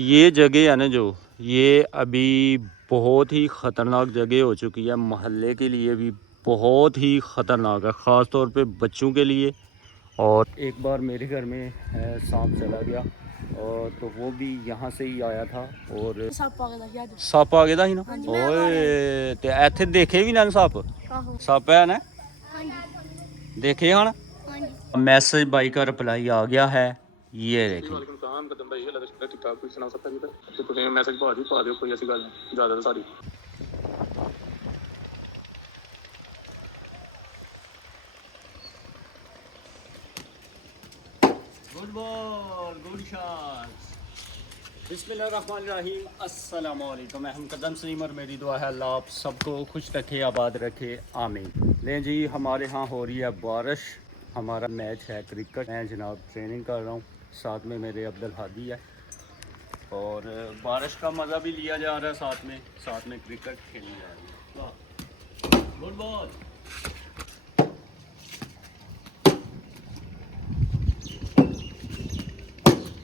ये जगह है ना जो, ये अभी बहुत ही ख़तरनाक जगह हो चुकी है, मोहल्ले के लिए भी बहुत ही ख़तरनाक है, ख़ास तौर पे बच्चों के लिए। और एक बार मेरे घर में सांप चला गया, और तो वो भी यहाँ से ही आया था। और सप आ गया था ही ना। ओए ते इत्थे देखे भी ना सप, सप है ना, देखे हाँ। मैसेज बाई का रिप्लाई आ गया है, ये देखें। Good ball, good shot. बिस्मिल्लाहिर्रहमानिर्रहीम, अस्सलाम वालेकुम। मैं हम कदम सलीम और मेरी दुआ है अल्लाह आप सबको खुश रखे, आबाद रखे, आमीन। लें जी, हमारे यहाँ हो रही है बारिश। हमारा मैच है क्रिकेट, मैं जनाब ट्रेनिंग कर रहा हूँ, साथ में मेरे अब्दुल हादी है, और बारिश का मज़ा भी लिया जा रहा है, साथ में क्रिकेट खेली जा रही है। Good ball.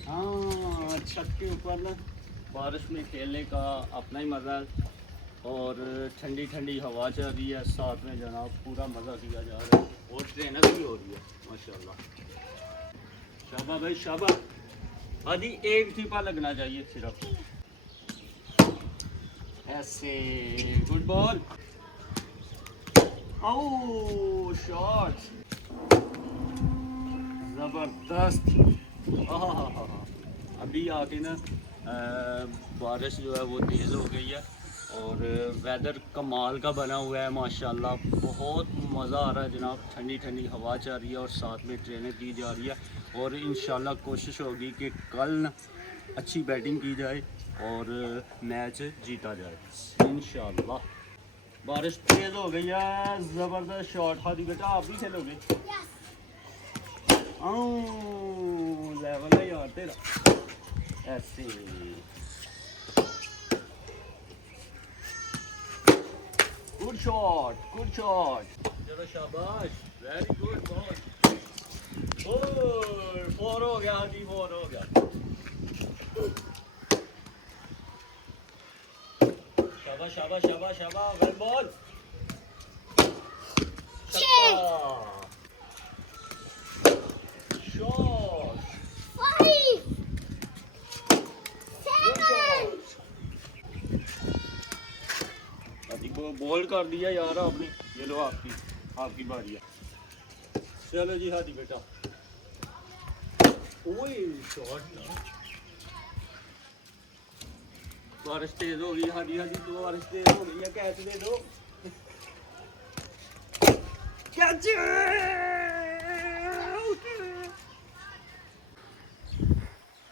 हाँ, छत के ऊपर ना बारिश में खेलने का अपना ही मज़ा है, और ठंडी ठंडी हवा चल रही है, साथ में जनाब पूरा मज़ा किया जा रहा है, और ट्रेनर भी हो रही है माशाल्लाह। शाबाश भाई शाबाश। आदि एक टीपा लगना चाहिए सिर्फ ऐसे। Good ball. ओ शॉट, ज़बरदस्त। अभी आके ना बारिश जो है वो तेज़ हो गई है, और वेदर कमाल का बना हुआ है माशाल्लाह, बहुत मज़ा आ रहा है जनाब। ठंडी ठंडी हवा चल रही है, और साथ में ट्रेनिंग की जा रही है, और इंशाल्लाह कोशिश होगी कि कल ना अच्छी बैटिंग की जाए और मैच जीता जाए इंशाल्लाह। बारिश तेज़ हो गई है, ज़बरदस्त शॉट। हादी बेटा आप भी खेलोगे? लेवल है यार तेरा, ऐसे। गुड शॉट, गुड शॉट, चलो शाबाश, वेरी गुड बॉल। फोर हो गया हादी, फोर हो गया। शाबाश शाबाश शाबाश शाबाश, वेल बॉल। बोल्ड कर दिया यार आपने, ये लो आपकी बारी है। चलो जी हादी बेटा, ओए शॉट ना। बारिश तेज हो गई हादी, तो बारिश तेज हो गई है, कैच दे दो। कैच।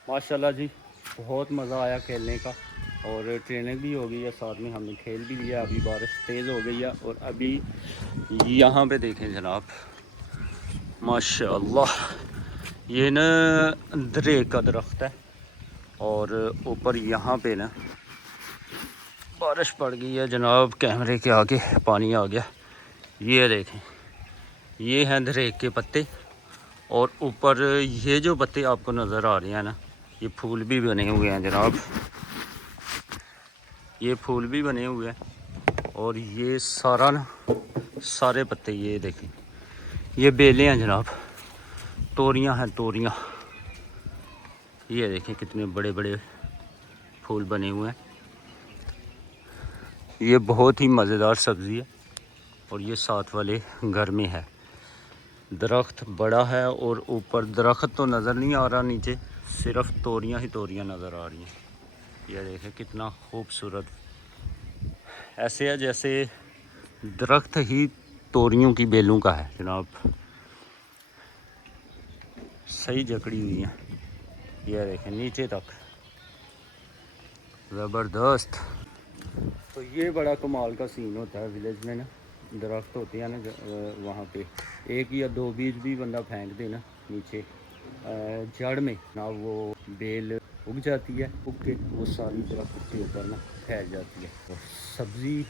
माशाल्लाह जी, बहुत मज़ा आया खेलने का, और ट्रेनिंग भी हो गई है, साथ में हमने खेल भी लिया। अभी बारिश तेज़ हो गई है, और अभी यहाँ पे देखें जनाब, माशाल्लाह ये ना दरेक का दरख्त है, और ऊपर यहाँ पे ना बारिश पड़ गई है जनाब, कैमरे के आगे पानी आ गया। ये देखें, ये हैं दरेक के पत्ते, और ऊपर ये जो पत्ते आपको नज़र आ रहे हैं ना, ये फूल भी बने हुए हैं जनाब, ये फूल भी बने हुए हैं, और ये सारा ना सारे पत्ते ये देखें, ये बेलें हैं जनाब, तोरियां हैं तोरियां। ये देखें कितने बड़े बड़े फूल बने हुए हैं। ये बहुत ही मज़ेदार सब्ज़ी है, और ये साथ वाले घर में है। दरख्त बड़ा है, और ऊपर दरख्त तो नज़र नहीं आ रहा, नीचे सिर्फ तोरियां ही तोरियां नज़र आ रही हैं। ये देखें कितना खूबसूरत, ऐसे है जैसे दरख्त ही तोरियों की बेलों का है जनाब, सही जकड़ी हुई है। ये देखें नीचे तक, ज़बरदस्त। तो ये बड़ा कमाल का सीन होता है विलेज में ना, दरख्त होते हैं ना वहाँ पे, एक या दो बीज भी बंदा फेंक दे ना नीचे जड़ में ना, वो बेल उग जाती है, उग के वो सारी दरख्त के ऊपर ना फैल जाती है, तो सब्ज़ी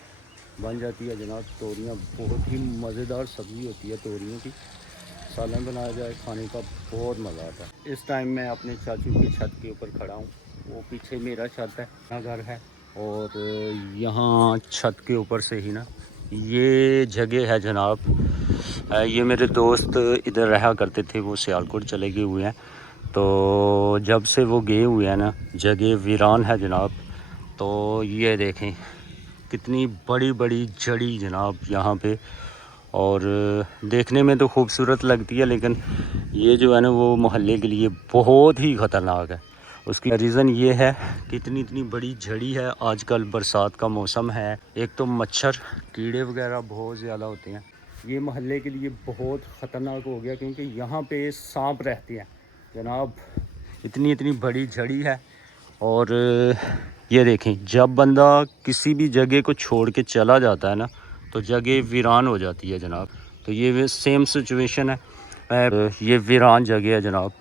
बन जाती है जनाब। तोरियाँ बहुत ही मज़ेदार सब्ज़ी होती है तोरियों की, सालन बनाया जाए खाने का बहुत मज़ा आता है। इस टाइम मैं अपने चाचू की छत के ऊपर खड़ा हूँ, वो पीछे मेरा छत है, यहाँ घर है। और यहाँ छत के ऊपर से ही ना ये जगह है जनाब। ये मेरे दोस्त इधर रहा करते थे, वो सियालकोट चले गए हुए हैं। तो जब से वो गए हुए हैं ना, जगह वीरान है जनाब। तो ये देखें कितनी बड़ी बड़ी जड़ी जनाब यहाँ पे। और देखने में तो खूबसूरत लगती है, लेकिन ये जो है ना वो मोहल्ले के लिए बहुत ही ख़तरनाक है। उसकी रीज़न ये है कि इतनी बड़ी झड़ी है। आजकल बरसात का मौसम है, एक तो मच्छर कीड़े वगैरह बहुत ज़्यादा होते हैं। ये मोहल्ले के लिए बहुत ख़तरनाक हो गया, क्योंकि यहाँ पे सांप रहते हैं जनाब। इतनी बड़ी झड़ी है। और ये देखें, जब बंदा किसी भी जगह को छोड़ के चला जाता है ना, तो जगह वीरान हो जाती है जनाब। तो ये सेम सिचुएशन है। ये वीरान जगह है जनाब।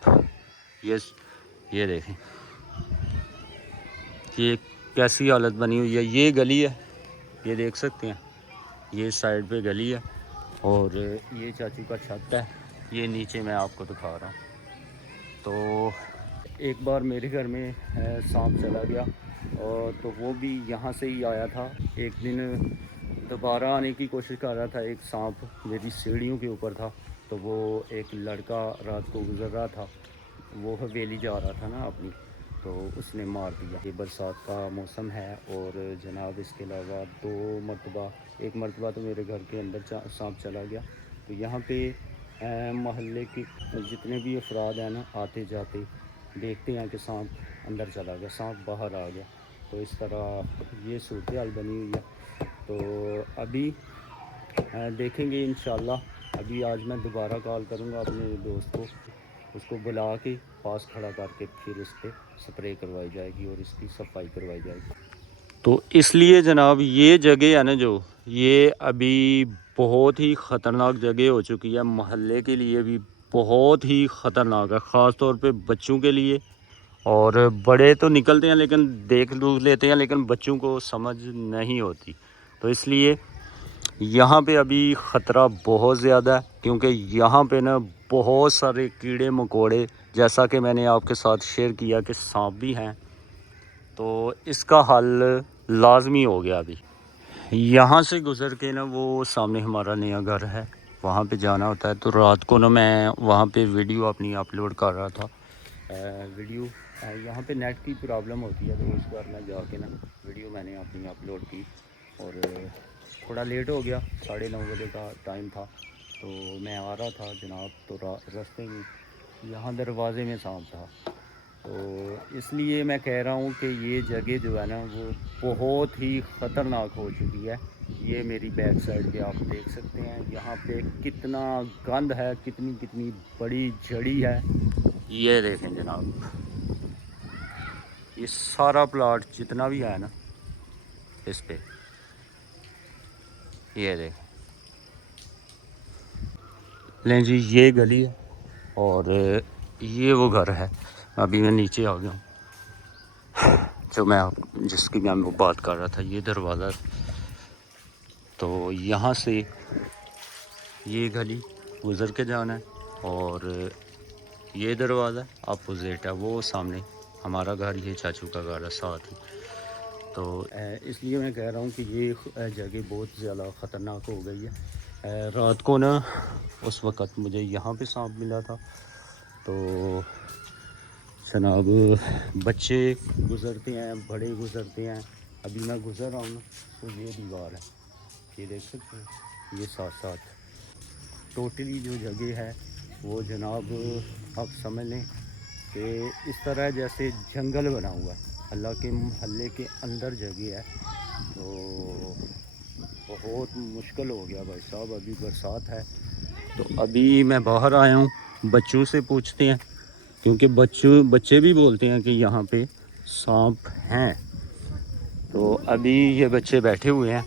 ये देखें ये कैसी हालत बनी हुई है। ये गली है, ये देख सकते हैं, ये साइड पे गली है। और ये चाचू का छत है, ये नीचे मैं आपको दिखा रहा हूँ। तो एक बार मेरे घर में सांप चला गया, और तो वो भी यहाँ से ही आया था। एक दिन दोबारा आने की कोशिश कर रहा था, एक सांप मेरी सीढ़ियों के ऊपर था। तो वो एक लड़का रात को गुज़र रहा था, वो हवेली जा रहा था ना अपनी, तो उसने मार दिया। ये बरसात का मौसम है। और जनाब इसके अलावा एक मरतबा तो मेरे घर के अंदर सांप चला गया। तो यहाँ पे मोहल्ले के जितने भी अफराद हैं ना, आते जाते देखते हैं कि सांप अंदर चला गया, सांप बाहर आ गया। तो इस तरह ये सूरत हाल बनी हुई है। तो अभी देखेंगे इंशाल्लाह। अभी आज मैं दोबारा कॉल करूँगा अपने दोस्त को, उसको बुला के पास खड़ा करके फिर इस पर स्प्रे करवाई जाएगी और इसकी सफाई करवाई जाएगी। तो इसलिए जनाब ये जगह है ना, जो ये अभी बहुत ही ख़तरनाक जगह हो चुकी है। मोहल्ले के लिए भी बहुत ही ख़तरनाक है, ख़ास तौर पे बच्चों के लिए। और बड़े तो निकलते हैं, लेकिन देख लेते हैं, लेकिन बच्चों को समझ नहीं होती। तो इसलिए यहाँ पे अभी ख़तरा बहुत ज़्यादा है, क्योंकि यहाँ पे ना बहुत सारे कीड़े मकोड़े, जैसा कि मैंने आपके साथ शेयर किया कि सांप भी हैं। तो इसका हल लाजमी हो गया। अभी यहाँ से गुज़र के ना वो सामने हमारा नया घर है, वहाँ पे जाना होता है। तो रात को ना मैं वहाँ पे वीडियो अपनी अपलोड कर रहा था। वीडियो यहाँ पे नेट की प्रॉब्लम होती है, तो इस बार मैं जाके ना वीडियो मैंने अपनी अपलोड की। और थोड़ा लेट हो गया, 9:30 बजे का टाइम था। तो मैं आ रहा था जनाब, तो रास्ते में यहाँ दरवाज़े में सांप था। तो इसलिए मैं कह रहा हूँ कि ये जगह जो है ना वो बहुत ही ख़तरनाक हो चुकी है। ये मेरी बैक साइड पे आप देख सकते हैं, यहाँ पे कितना गंद है, कितनी बड़ी जड़ी है। ये देखें जनाब, ये सारा प्लाट जितना भी है ना इस पे, ये देखें। लें जी, ये गली है और ये वो घर है। अभी मैं नीचे आ गया हूँ, जो जिसकी मैं बात कर रहा था। ये दरवाज़ा, तो यहाँ से ये गली गुज़र के जाना है। और ये दरवाज़ा अपोजिट है, वो सामने हमारा घर, ये चाचू का घर है साथ ही। तो इसलिए मैं कह रहा हूँ कि ये जगह बहुत ज़्यादा ख़तरनाक हो गई है। रात को ना उस वक़्त मुझे यहाँ पे सांप मिला था। तो जनाब बच्चे गुज़रते हैं, बड़े गुज़रते हैं। अभी मैं गुज़र रहा हूँ ना, तो ये दीवार है, ये देख सकते हैं, ये साथ टोटली जो जगह है वो जनाब आप समझ लें कि इस तरह जैसे जंगल बना हुआ है। अल्लाह के मोहल्ले के अंदर जगह है, तो बहुत मुश्किल हो गया भाई साहब। अभी बरसात है, तो अभी मैं बाहर आया हूँ, बच्चों से पूछते हैं, क्योंकि बच्चे भी बोलते हैं कि यहाँ पे सांप हैं। तो अभी ये बच्चे बैठे हुए हैं।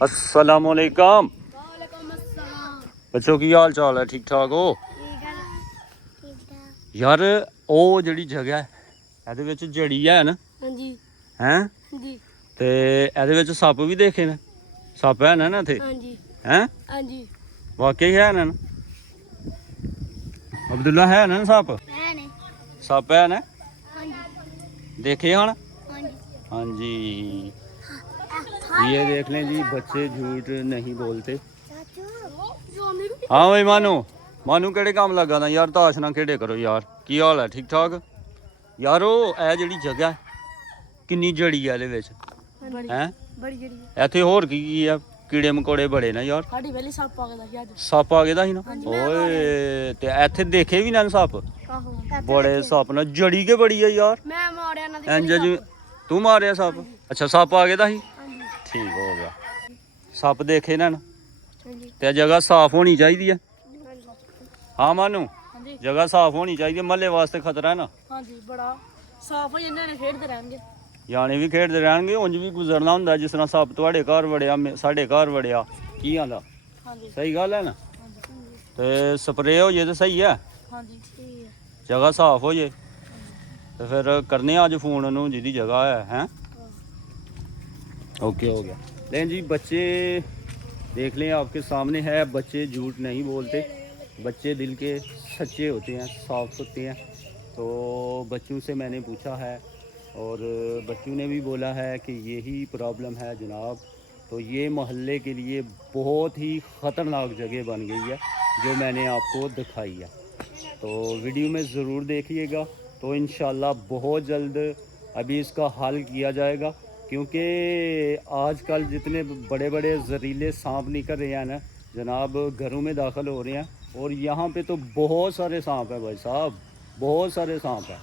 अस्सलाम वालेकुम बच्चों, की हाल चाल है? ठीक ठाक हो यार? ਉਹ ਜਿਹੜੀ ਜਗ੍ਹਾ ਹੈ ਇਹਦੇ ਵਿੱਚ ਜੜੀ ਹੈ ਨਾ? ਹਾਂਜੀ। हैं जी। ਤੇ ਇਹਦੇ ਵਿੱਚ ਸੱਪ ਵੀ ਦੇਖੇ ਨੇ? ਸੱਪ ਹੈ ਨਾ ਇੱਥੇ? ਹਾਂਜੀ। हैं ਹਾਂਜੀ। वाकई है ना? अब्दुल्ला है ना सप? है ने। सप है ना? हाँ जी। देखे हाँ? हाँ जी, ये देख लें जी, बच्चे झूठ नहीं बोलते। हाँ भाई मानू, मानू केड़े काम लगा ना यार, ताश ना खेडे करो यार। की हाल है? ठीक ठाक यारो। ए जिहड़ी जगह है किन्नी जड़ी है इहदे विच हैं? बड़ी जड़ी है। इत्थे होर की है? कीड़े मकोड़े बड़े ना यार। साडी पहले सप्प आ गया था। सप्प आ गया था ना? ओए ते इत्थे देखे भी ना सप्प? बड़े सप्प ना, जड़ी के बड़ी है यार। मैं मारया ना। इंज जी तू मारया सप्प? अच्छा सप्प आ गया था। ठीक हो गया। सप्प देखे ना ते जगह साफ होनी चाहिए है। हाँ मानू, जगह साफ होनी चाहिए, महल्ले वास्ते खतरा है ना। हाँ जी, बड़ा साफ हो जाने, खेडते रहेंगे, जाने भी खेडते रहेंगे, उंज भी गुजरना होंगे। जिस तरह सप्प तुहाडे घर वड़िया, साडे घर वड़िया, की आंदा? सही गल है ना? ते स्प्रे हो जाए तो सही है। जगह साफ हो जाए तो फिर करने अज फोन उन्होंने जिहदी जगह है। ओके हो गया। लेकिन जी बच्चे देख लें, आपके सामने है, बच्चे झूठ नहीं बोलते, बच्चे दिल के सच्चे होते हैं, साफ होते हैं। तो बच्चों से मैंने पूछा है और बच्चों ने भी बोला है कि यही प्रॉब्लम है जनाब। तो ये मोहल्ले के लिए बहुत ही ख़तरनाक जगह बन गई है जो मैंने आपको दिखाई है। तो वीडियो में ज़रूर देखिएगा, तो इंशाल्लाह बहुत जल्द अभी इसका हल किया जाएगा, क्योंकि आजकल जितने बड़े बड़े जहरीले सांप निकल रहे हैं ना जनाब, घरों में दाखिल हो रहे हैं। और यहाँ पे तो बहुत सारे सांप हैं भाई साहब, बहुत सारे सांप हैं।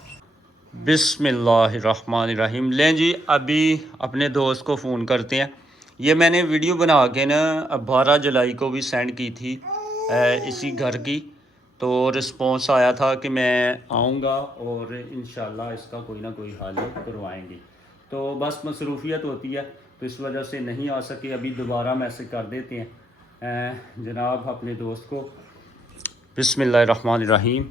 बिस्मिल्लाहिर्रहमानिर्रहीम। लें जी, अभी अपने दोस्त को फ़ोन करते हैं। ये मैंने वीडियो बना के ना 12 जुलाई को भी सेंड की थी इसी घर की। तो रिस्पॉन्स आया था कि मैं आऊँगा और इंशाल्लाह इसका कोई ना कोई हल करवाएंगे। तो बस मसरूफियत होती है, तो इस वजह से नहीं आ सके। अभी दोबारा मैसेज कर देते हैं जनाब अपने दोस्त को। बिस्मिल्लाहिर्रहमानिर्रहीम।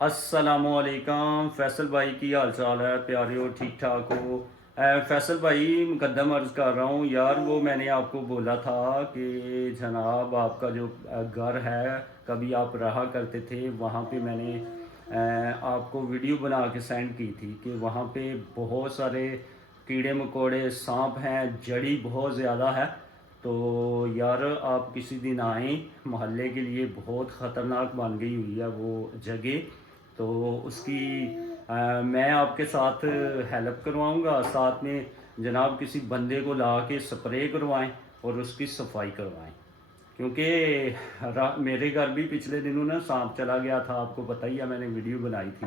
अस्सलामुअलैकुम फैसल भाई, की हाल चाल है प्यारे हो? ठीक ठाक हो? फैसल भाई मुकद्दम अर्ज़ कर रहा हूँ यार, वो मैंने आपको बोला था कि जनाब आपका जो घर है, कभी आप रहा करते थे वहाँ पे, मैंने आपको वीडियो बना के सेंड की थी कि वहाँ पे बहुत सारे कीड़े मकोड़े सांप हैं, जड़ी बहुत ज़्यादा है। तो यार आप किसी दिन आएँ, मोहल्ले के लिए बहुत ख़तरनाक बन गई हुई है वो जगह। तो उसकी मैं आपके साथ हेल्प करवाऊंगा, साथ में जनाब किसी बंदे को ला के स्प्रे करवाएं और उसकी सफाई करवाएं, क्योंकि मेरे घर भी पिछले दिनों ना सांप चला गया था, आपको पता ही है, मैंने वीडियो बनाई थी।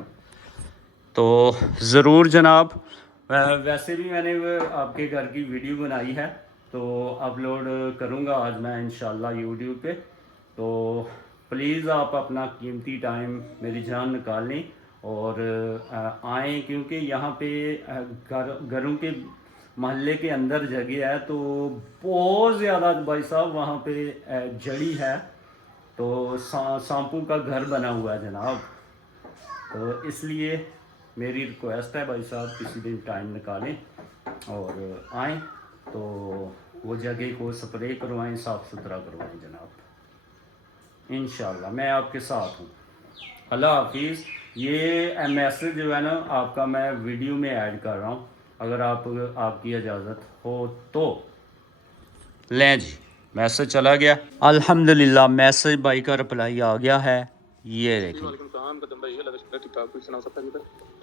तो ज़रूर जनाब, वैसे भी मैंने आपके घर की वीडियो बनाई है, तो अपलोड करूँगा आज मैं इंशाल्लाह यूट्यूब पे। तो प्लीज़ आप अपना कीमती टाइम मेरी जान निकाल लें और आएँ, क्योंकि यहाँ पे घरों के मोहल्ले के अंदर जगह है, तो बहुत ज़्यादा भाई साहब वहाँ पे जड़ी है। तो सांपों का घर बना हुआ है जनाब। तो इसलिए मेरी रिक्वेस्ट है भाई साहब, किसी दिन टाइम निकालें और आएँ, तो वो जगह को स्प्रे करवाएं, साफ़ सुथरा करवाएं जनाब। इंशाल्लाह मैं आपके साथ हूँ। अल्लाह हाफिज़। ये मैसेज जो है ना आपका मैं वीडियो में ऐड कर रहा हूँ, अगर आपकी इजाज़त हो तो। लें जी, मैसेज चला गया अल्हम्दुलिल्लाह। मैसेज भाई का रिप्लाई आ गया है, ये देखें। ठीक ठाक, कुछ सुना सकता है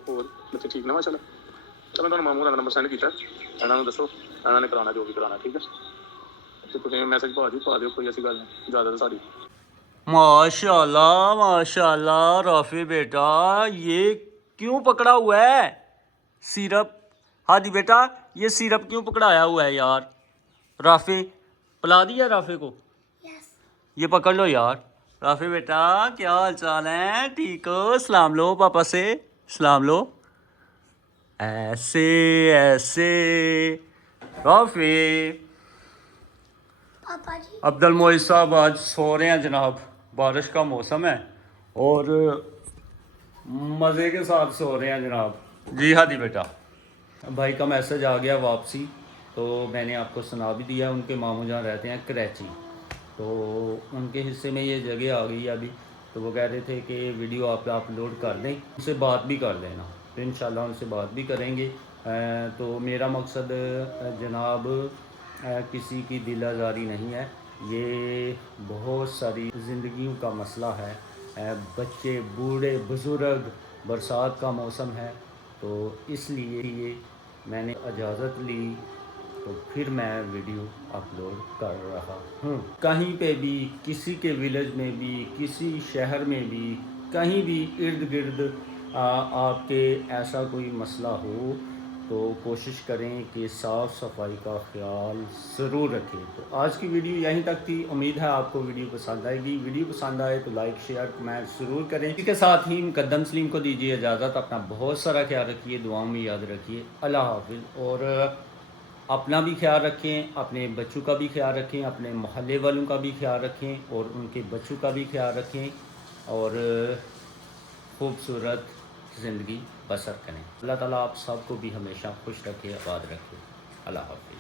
और बच्चे ठीक ना माशाल्लाह। चलो मैं मामू का नंबर सेंड किया, इन्होंने दसो, इन्होंने कराना जो भी कराना, ठीक है। तो तुम मैसेज पा दियो, कोई ऐसी गल नहीं, इजाजत सारी। माशाल्लाह माशाल्लाह राफी बेटा, ये क्यों पकड़ा हुआ है सिरप? हादी बेटा, ये सिरप क्यों पकड़ाया हुआ है यार? राफी पिला दिया राफे को? ये पकड़ लो यार। राफी बेटा क्या हाल चाल है? ठीक हो? सलाम लो पापा से, सलाम लो। ऐसे ऐसे राफी। पापा जी अब्दुल मोइज साहब आज सो रहे हैं जनाब, बारिश का मौसम है और मज़े के साथ सो रहे हैं जनाब। जी हादी बेटा, भाई का मैसेज आ गया वापसी, तो मैंने आपको सुना भी दिया। उनके मामू जान रहते हैं कराची, तो उनके हिस्से में ये जगह आ गई है अभी। तो वो कह रहे थे कि वीडियो आप अपलोड कर दें, उनसे बात भी कर लेना। तो इंशाल्लाह उनसे बात भी करेंगे। तो मेरा मकसद जनाब किसी की दिल आज़ारी नहीं है, ये बहुत सारी ज़िंदगियों का मसला है। बच्चे, बूढ़े, बुज़ुर्ग, बरसात का मौसम है, तो इसलिए मैंने इजाज़त ली, तो फिर मैं वीडियो अपलोड कर रहा हूँ। कहीं पे भी, किसी के विलेज में भी, किसी शहर में भी, कहीं भी इर्द गिर्द आपके ऐसा कोई मसला हो, तो कोशिश करें कि साफ़ सफाई का ख्याल ज़रूर रखें। तो आज की वीडियो यहीं तक थी। उम्मीद है आपको वीडियो पसंद आएगी। वीडियो पसंद आए तो लाइक, शेयर, कमेंट ज़रूर करें। इसके साथ ही मुकद्दम सलीम को दीजिए इजाज़त। अपना बहुत सारा ख्याल रखिए, दुआओं में याद रखिए। अल्लाह हाफिज़। और अपना भी ख्याल रखें, अपने बच्चों का भी ख्याल रखें, अपने मोहल्ले वालों का भी ख्याल रखें और उनके बच्चों का भी ख्याल रखें और खूबसूरत ज़िंदगी बसर करें। अल्लाह ताला आप सबको भी हमेशा खुश रखे, आबाद रखे। अल्लाह हाफ़िज़।